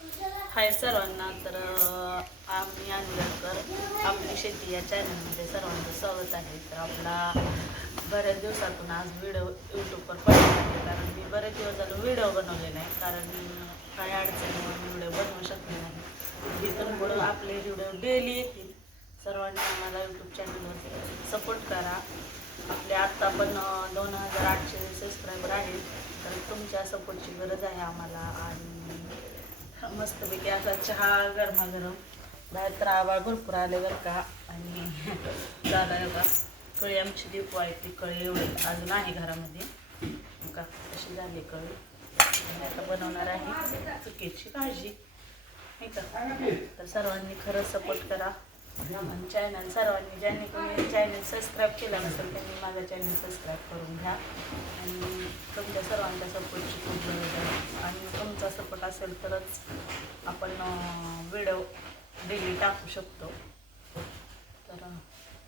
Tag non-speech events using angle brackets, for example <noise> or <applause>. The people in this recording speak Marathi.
हाय सर्वांना तर आम्ही आणलेकर आपली शेती या चॅनलमध्ये सर्वांचं स्वागत आहे. तर आपला बऱ्याच दिवसातून आज व्हिडिओ यूट्यूबवर पडला कारण मी बरेच दिवस झालो व्हिडिओ बनवले नाही कारण काही अडचणीवर मी व्हिडिओ बनवू शकले नाही. इथून पुढं आपले व्हिडिओ डेली येतील. सर्वांनी आम्हाला यूट्यूब चॅनलवर सपोर्ट करा. आपले आत्ता पण दोन हजार आठशे सबस्क्रायबर आहेत तर तुमच्या सपोर्टची गरज आहे आम्हाला. आणि मस्तपैकी असा चहा गरमागरम. बाहेर तर आवाळ भरपूर आले बरं का. आणि <laughs> झाला बघा कळी आमची दीप आहे ती कळी एवढी अजून आहे घरामध्ये. का अशी झाली कळी? आणि आता बनवणार आहे चुकीची भाजी. नाही का? तर सर्वांनी खरंच सपोर्ट करा. आणि चॅनल सर्वांनी ज्यांनी कोणी चॅनल सबस्क्राईब केला नसेल त्यांनी माझा चॅनल सबस्क्राईब करून घ्या. आणि तुमच्या सर्वांच्या सपोर्टची खूप गरज आहे. सपोर्ट असेल तरच आपण व्हिडिओ डेली टाकू शकतो.